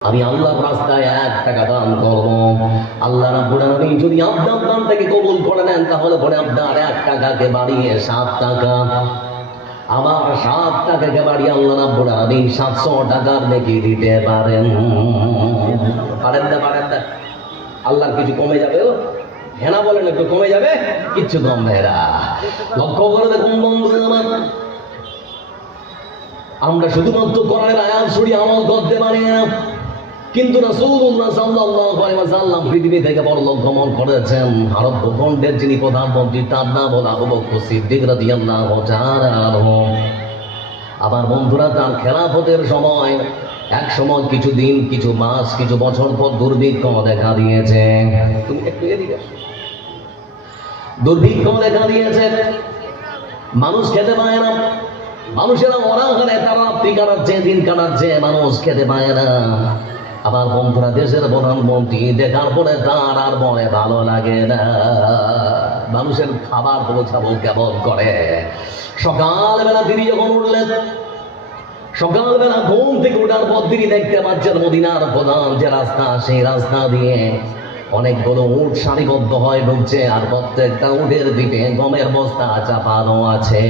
আমি আল্লাহর রাস্তায় 1 টাকা দান করব। আল্লাহ রাব্বুল আলামিন যদি আপনার দানটাকে কবুল করে নেন তাহলে পরে আপনার 1 টাকাকে বাড়িয়ে 7 টাকা, আবার 7 টাকাকে বাড়িয়ে আল্লাহ রাব্বুল আলামিন 700 টাকার নেকি দিতে পারেন। পারেন না? আল্লাহর কিছু কমে যাবে? হেনা বলেন একটু কমে যাবে? কিচ্ছু কমবে না। লক্ষ্য করে দেখুন বন্ধুরা আমার, আমরা শুধুমাত্র কোরআনের আয়াত শুনি আমল করতে পারি না, কিন্তু রাসূলুল্লাহ সাল্লাল্লাহু আলাইহি ওয়াসাল্লাম পৃথিবী থেকে পরলোক গমন করেছেন। আরব ভূখণ্ডের যিনি প্রধানমন্ত্রী তার নাম হলো আবু বকর সিদ্দিক রাদিয়াল্লাহু তাআলা আনহু। আবার বন্ধুরা, তার খেলাফতের সময় এক সময় কিছু দিন, কিছু মাস, কিছু বছর পর দুর্ভিক্ষ দেখা দিয়েছে। তুমি একটু এদিকে আসো। দুর্ভিক্ষ দেখা দিয়েছে, মানুষ খেতে পায় না, মানুষেরা অনাহারে তারা রাত্রি কাটাচ্ছে, দিন কাটাচ্ছে, মানুষ খেতে পায় না। আবার বন্ধুরা, দেশের প্রধানমন্ত্রী দেখার পরে তার আর মনে ভালো লাগে না, মানুষের খাবার পৌঁছাবো কেমন করে। সকালবেলা তিনি যখন উঠলেন, সকালবেলা ঘুম থেকে ওঠার পর তিনি দেখতে পাচ্ছেন মদিনার প্রধান যে রাস্তা, সেই রাস্তা দিয়ে অনেকগুলো উট সারিবদ্ধ হয়ে ঢুকছে, আর প্রত্যেকটা উটের পিঠে গমের বস্তা চাপানো আছে।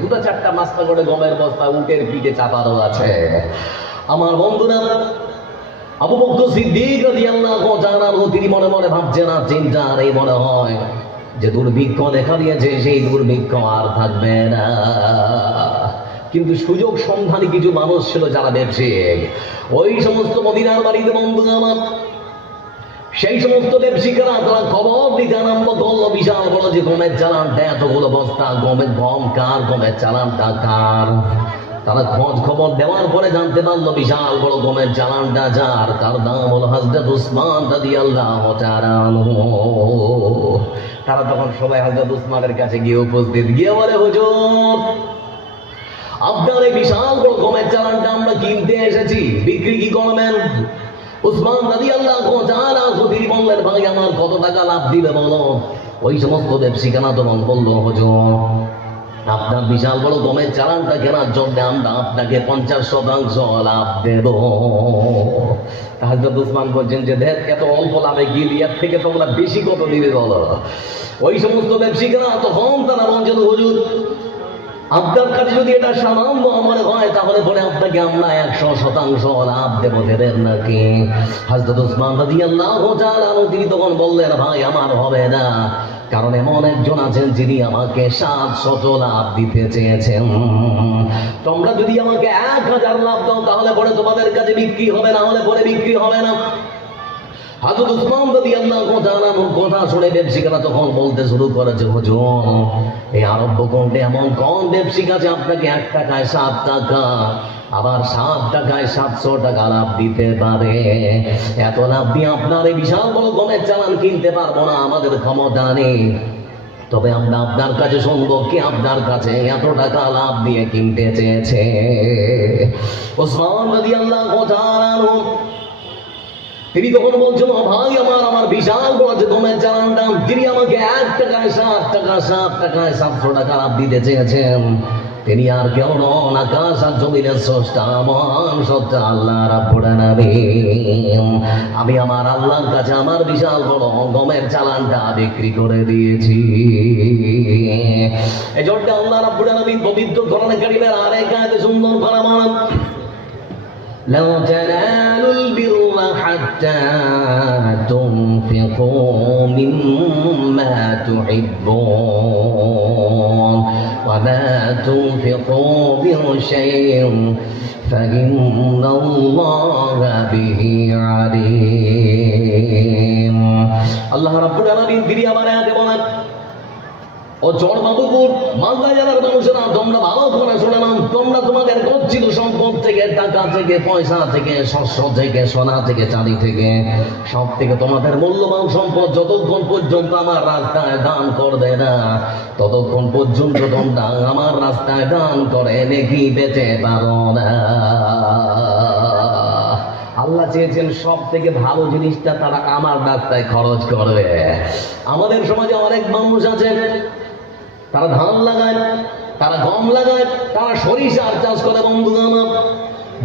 2-4টা মাস্তা করে গমের বস্তা উটের পিঠে চাপানো আছে। আমার বন্ধুরা, আবু বকর সিদ্দিক রাদিয়াল্লাহু তাআলা আনহু তিনি মনে মনে ভাবছেন, আর চিন্তার এই মনে হয় যে দুর্ভিক্ষ দেখা দিয়েছে, সেই দুর্ভিক্ষ আর থাকবে না। কিন্তু সুযোগ সন্ধানী কিছু মানুষ ছিল যারা ব্যবসায়িক, ওই সমস্ত মদিনার বাড়িতে বন্ধুরা আমার, সেই সমস্ত ব্যবসায়িকরা তারা খবর দিতে আরম্ভ করলো, বিশাল বড় যে গমের চালানটা, এতগুলো বস্তা গমের, গম কার, গমের চালানটা কার। তারা খোঁজ খবর দেওয়ার পরে জানতে পারলো বিশাল বড় গমের চালানটা যার, তার নাম হলো হযরত উসমান রাদিয়াল্লাহু তাআলা আনহু। তারা তখন সবাই হযরত উসমানের কাছে গিয়ে উপস্থিত, গিয়ে বলে, হুজুর, আপনার এই বিশাল বড় গমের চালানটা আমরা কিনতে এসেছি, বিক্রি কি করবেন? উসমান রাদিয়াল্লাহু তাআলা তিনি বললেন, ভাই আমার কত টাকা লাভ দিবে বলো? ওই সমস্ত ব্যবসায়ীরা তখন বললো, হুজুর, আপনার বিশাল বড় গমের চালানটা কেনার জন্য আমরা আপনাকে 50% লাভ দেব। হযরত উসমান বলছেন যে দেখ, এত অল্প লাভে গিয়ে এর থেকে তোমরা বেশি কত দিবে বলো? ওই সমস্ত ব্যবসায়ীরা তখন তারা বলছেন, হুজুর, আপনার কাছে যদি এটা সামান্য মনে হয় তাহলে পরে আপনাকে আমরা 100% লাভ দেব, দেবেন নাকি? হযরত উসমান রাদিয়াল্লাহু তাআলা আনহু তিনি তখন বললেন, ভাই আমার হবে না, কারণ এমন একজন আছেন যিনি আমাকে 700 লাভ দিতে চেয়েছেন। তোমরা যদি আমাকে 1000 লাভ দাও তাহলে পরে তোমাদের কাছে বিক্রি হবে, না হলে পরে বিক্রি হবে না। হযরত উসমান রাদিয়াল্লাহু তাআলা কথা শুনে ব্যবসায়ীরা তখন বলতে শুরু করেছে, হুজুর, এই আরব ভূখণ্ডে এমন কোন ব্যবসায়ী আছে আপনাকে 1 টাকায় 7 টাকা, আবার 7 টাকায় 700 টাকা লাভ দিতে পারে? এত লাভ দিয়ে আপনার এই বিশাল বড় গমের চালান কিনতে পারবো না, আমাদের ক্ষমতা নেই। তবে আমরা আপনার কাছে শুনবো কি আপনার কাছে এত টাকা লাভ দিয়ে কিনতে চেয়েছে। উসমান রাদিয়াল্লাহু তাআলা তিনি তখন বলছেন, ভাই আমার বিশাল বড় যে গমের চালানটা, যিনি আমাকে 1 টাকায় 7 টাকা, 7 টাকায় 700 টাকা লাভ দিতে চেয়েছেন, তিনি আর কেউ নন, আকাশ আর জমিনের স্রষ্টা, মহান সত্তা আল্লাহ রাব্বুল আলামিন। আমি আমার আল্লাহর কাছে আমার বিশাল বড় গমের চালানটা বিক্রি করে দিয়েছি। এজন্য আল্লাহ রাব্বুল আলামিন পবিত্র কোরআন কারীমের আরেক আয়াতে সুন্দর করে বলেন, لو تنالوا البر حتى تنفقوا مما تحبون وما تنفقوا من شيء فإن الله به عليم। আল্লাহ রাব্বুল আলামিন তিনি আমার আয়াতে বলেন, ও চরবাবুপুর মালদা জেলার মানুষেরা, তোমরা ভালো করে শুনে নাও, তোমরা তোমাদের গচ্ছিত সম্পদ থেকে, টাকা থেকে, পয়সা থেকে, শস্য থেকে, সোনা থেকে, চাঁদি থেকে, সব থেকে তোমাদের মূল্যবান সম্পদ যতক্ষণ পর্যন্ত আমার রাস্তায় দান করবে না, ততক্ষণ পর্যন্ত তোমরা আমার রাস্তায় দান করে নেকি পেতে পারো না। আল্লাহ চেয়েছেন সব থেকে ভালো জিনিসটা তারা আমার রাস্তায় খরচ করবে। আমাদের সমাজে অনেক মানুষ আছে, তারা ধান লাগায়, তারা গম লাগায়, তারা সরিষার চাষ করে বন্ধু আমার,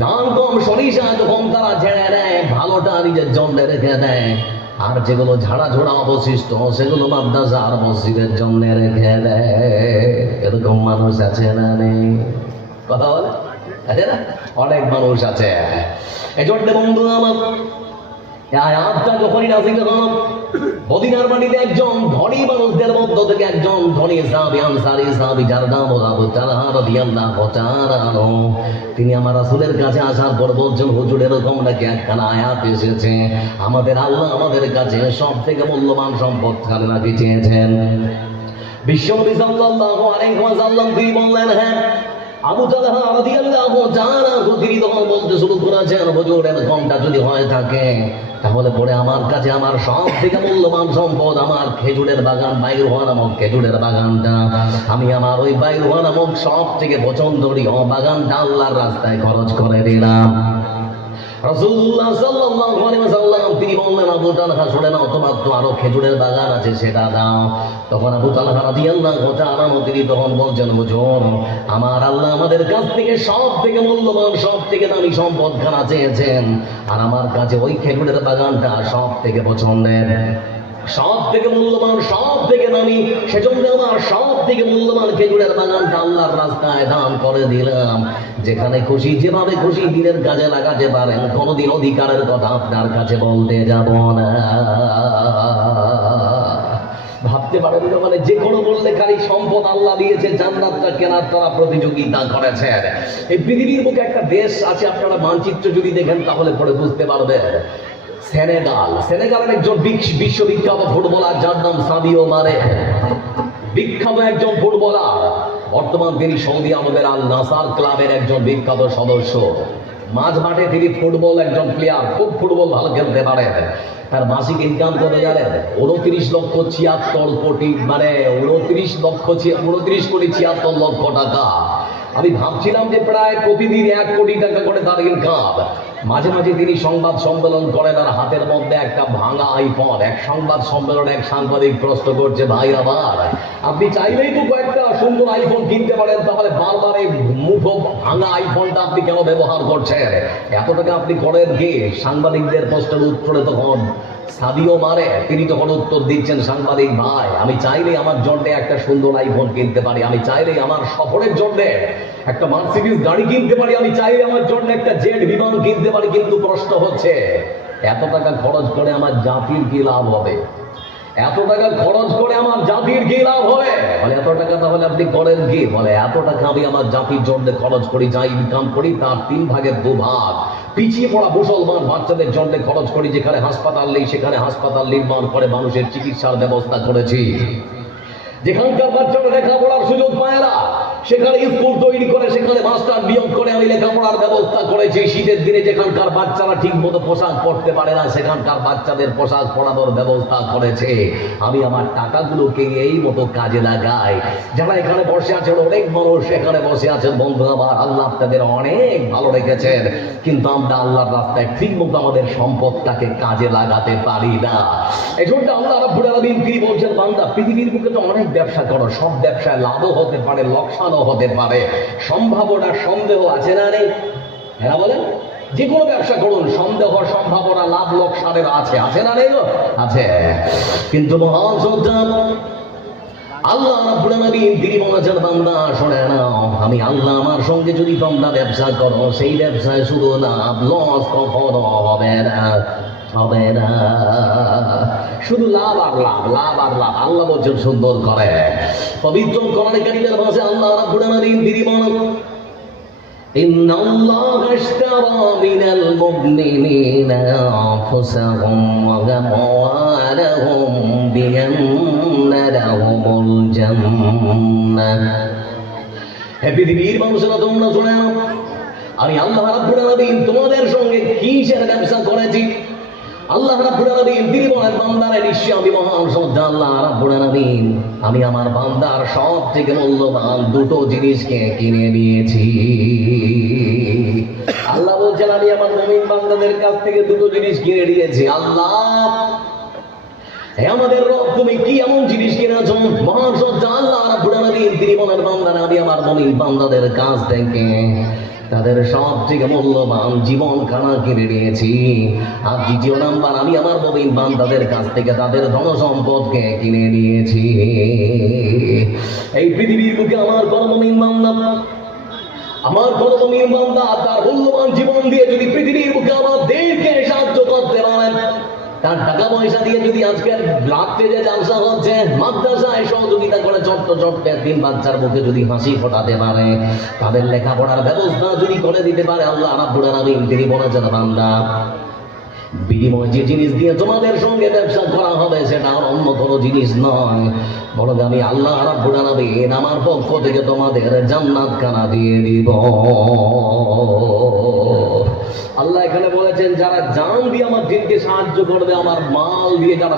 ধান কম সরিষা যখন তারা ঝেড়ে নেয় ভালোটা নিজের জন্য রেখে দেয়, আর যেগুলো ঝাড়া ঝোড়া অবশিষ্ট সেগুলো মাদ্রাসা আর মসজিদের জন্য রেখে দেয়। এরকম মানুষ আছে না নেই? কথা বলে আছে না? অনেক মানুষ আছে। এজন্য বন্ধু আমার আয়াতটা যখনই নাযিল হলো, মদিনার মাটিতে একজন ধনী মানুষদের মধ্য থেকে একজন ধনী সাহাবী, আনসারী সাহাবী, যার নাম হলো আবু তালহা রাদিয়াল্লাহু তাআলা আনহু। তিনি আমার রাসূলের কাছে আসার পর বলছেন, হুজুর এরকম নাকি একখানা আয়াত এসেছে, আমাদের আল্লাহ আমাদের কাছে সব থেকে মূল্যবান সম্পদ খানে নাকি চেয়েছেন। বিশ্বনবী সাল্লাল্লাহু আলাইহি ওয়াসাল্লাম তিনি বললেন, হ্যাঁ। আবু তালহা রাদিয়াল্লাহু তাআলা তিনি তখন বলতে শুরু করেছেন, হুজুর এরকমটা যদি হয়ে থাকে তাহলে পরে আমার কাছে আমার সব থেকে মূল্যবান সম্পদ আমার খেজুরের বাগান, বাইরুহা নামক খেজুরের বাগানটা, আমি আমার ওই বাইরুহা নামক সব থেকে পছন্দনীয় বাগানটা আল্লাহর রাস্তায় খরচ করে দিলাম। রাসূলুল্লাহ সাল্লাল্লাহু আলাইহি ওয়াসাল্লাম তিনি বললেন, আবু তালহা শুনে নাও, তোমার তো আরো খেজুরের বাগান আছে, সেটা দাও। তখন আবু তালহা রাদিয়াল্লাহু তাআলা তিনি তখন বলছেন, হুজুর আমার আল্লাহ আমাদের কাছ থেকে সব থেকে মূল্যবান সব থেকে দামি সম্পদ খানা চেয়েছেন, আর আমার কাছে ওই খেজুরের বাগানটা সব থেকে পছন্দের, সব থেকে মূল্যবান সব থেকে দামি, সেজন্য আমার সব থেকে মূল্যবান খেজুরের বাগানটা আল্লাহর রাস্তায় দান করে দিলাম। যেখানে খুশি যেভাবে খুশি দিনের কাজে লাগাতে পারেন, কোনোদিন অধিকারের কথা আপনার কাছে বলতে যাব না। ভাবতে পারেন না, মানে যে কোনো মূল্যকারী সম্পদ আল্লাহ দিয়েছে, জান্নাতটা কেনার তারা প্রতিযোগিতা করেছে। এই পৃথিবীর বুকে একটা দেশ আছে, আপনারা মানচিত্র যদি দেখেন তাহলে পরে বুঝতে পারবেন, সেনেগাল। সেনেগালের একজন বিশ্ববিখ্যাত ফুটবলার যার নাম সাদিও মানে, বিখ্যাত একজন ফুটবলার। বর্তমান তিনি সৌদি আরবের আল নাসার ক্লাবের একজন বিখ্যাত সদস্য। মাঝ মাঠে তিনি ফুটবল একজন প্লেয়ার, খুব ফুটবল ভালো খেলতে পারে। তার মাসিক ইনকাম কত জানেন? 29,76,00,000 মানে 29,76,00,000 টাকা। আমি ভাবছিলাম যে প্রায় প্রতিদিন 1 কোটি টাকা করে তার ইনকাম। মাঝে মাঝে তিনি সংবাদ সম্মেলন করেন, আর হাতের মধ্যে একটা ভাঙা আইফোন। এক সংবাদ সম্মেলনে এক সাংবাদিক প্রশ্ন করছে, ভাই আবার আপনি চাইলেই তো কয়েকটা সুন্দর আইফোন কিনতে পারেন, তাহলে বারবার এই মুঠো ভাঙা আইফোনটা আপনি কেন ব্যবহার করছেন? এত টাকা আপনি করেন কি? সাংবাদিকদের প্রশ্নের উত্তরে তখন সাদিও মানে তিনি তখন উত্তর দিচ্ছেন, সাংবাদিক ভাই আমি চাইলেই আমার জন্য একটা সুন্দর আইফোন কিনতে পারি, আমি চাইলেই আমার সফরের জন্য একটা মার্সিডিজ গাড়ি কিনতে পারি, আমি চাইলে আমার জন্য একটা জেট বিমান কিনতে পারি, কিন্তু প্রশ্ন হচ্ছে এত টাকা খরচ করে আমার জাতির কি লাভ হবে? এত টাকা খরচ করে আমার জাতির কি লাভ হবে? বলে এত টাকা তাহলে আপনি করেন কি? বলে এত টাকা আমি আমার জাতির জন্য খরচ করি, যা ইনকাম করি তার 3 ভাগের 2 ভাগ পিছিয়ে পড়া মুসলমান বাচ্চাদের জন্য খরচ করি। যেখানে হাসপাতাল নেই সেখানে হাসপাতাল নির্মাণ করে মানুষের চিকিৎসার ব্যবস্থা করেছি। যেখানকার বাচ্চারা লেখাপড়ার সুযোগ পায় না সেখানে স্কুল তৈরি করে সেখানে মাস্টার নিয়োগ করে আমি লেখাপড়ার ব্যবস্থা করেছি। শীতের দিনে যেখানকার বাচ্চারা ঠিক মতো পোশাক পরতে পারে না সেখানকার বাচ্চাদের পোশাক পরানোর ব্যবস্থা করেছে। আমি আমার টাকাগুলোকে এই মতো কাজে লাগাই। যারা এখানে বসে আছেন অনেক মানুষ এখানে বসে আছেন, বন্ধু আমার আল্লাহ আপনাদের অনেক ভালো রেখেছেন, কিন্তু আমরা আল্লাহর রাস্তায় ঠিক মতো আমাদের সম্পদটাকে কাজে লাগাতে পারি না। এই জন্য আল্লাহ রাব্বুল আলামিন তিনি বলছেন, বান্দা পৃথিবীর বুকে তো অনেক ব্যবসা করো, সব ব্যবসায় লাভও হতে পারে লোকসানও হতে পারে, সম্ভাবনা সন্দেহ আছে না নেই? হ্যাঁ বলেন, যে কোনো ব্যবসা করুন, সন্দেহ সম্ভাবনা লাভ লোকসানের আছে, আছে না নেই? আছে। কিন্তু মহান সজ্জন আল্লাহ রাব্বুল আলামিন তিনি বলেছেন, বান্দা শুনে নাও, আমি আল্লাহ আমার সঙ্গে যদি তোমরা ব্যবসা করো সেই ব্যবসায় শুধু লাভ, লস কখনো হবে না, হবে না, শুধু লাভ আর লাভ, লাভ আর লাভ। আল্লাহ বলছেন সুন্দর করে পবিত্র কোরআনে কারীমের ভাষায় আল্লাহ রাব্বুল আলামিন তিনি বলেন, ইন্নাল্লাহা আশতারা মিনাল মুমিনিনা আনফুসাহুম ওয়া আমওয়ালাহুম বিআন্না লাহুমুল জান্নাহ। হে পৃথিবীর মানুষেরা তোমরা শুনে নাও, আমি আল্লাহ রাব্বুল আলামিন তোমাদের সঙ্গে কিসের ব্যবসা করেছি। আল্লাহ রাব্বুল আলামিন তিনি বলেন, বান্দারে নিশ্চয় আমি মহান সত্তা আল্লাহ রাব্বুল আলামিন আমি আমার বান্দার সব থেকে মূল্যবান 2টো জিনিসকে কিনে নিয়েছি। আল্লাহ বলছেন, আমি আমার মুমিন বান্দাদের কাছ থেকে 2টো জিনিস কিনে নিয়েছি। আল্লাহ হে আমাদের রব, তুমি কি এমন জিনিস কিনেছো? মহান সত্তা আল্লাহ রাব্বুল আলামিন তিনি বলেন, বান্দারা আমি আমার মুমিন বান্দাদের কাছ থেকে তাদের সব থেকে মূল্যবান জীবন খানা কিনে নিয়েছি। আর দ্বিতীয় নাম্বার, আমি আমার মুমিন বান্দাদের কাছ থেকে তাদের ধন সম্পদকে কিনে নিয়েছি। এই পৃথিবীর বুকে আমার কোন মুমিন বান্দা, আমার কোন মুমিন বান্দা তার মূল্যবান জীবন দিয়ে যদি পৃথিবীর বুকে আমার দেশকে সাহায্য করতে পারেন, তার টাকা পয়সা দিয়ে যদি আজকের রাত্রে যে জালসা হচ্ছে মাদ্রাসায় সহযোগিতা করে ছোট্ট ছোট্ট একদিন বাচ্চার মুখে যদি হাসি ফোটাতে পারে, তাদের লেখাপড়ার ব্যবস্থা যদি করে দিতে পারে, আল্লাহ রাব্বুল আলামিন তিনি বলেছেন, বান্দা বিনিময় যে জিনিস দিয়ে তোমাদের সঙ্গে ব্যবসা করা হবে সেটা আর অন্য কোনো জিনিস নয়, বরং আমি আল্লাহ রাব্বুল আলামিন আমার পক্ষ থেকে তোমাদের জান্নাত খানা দিয়ে দিব। আল্লাহ এখানে বলেছেন, যারা জান দিয়ে আমার দিনকে সাহায্য করবে, আমার মাল দিয়ে যারা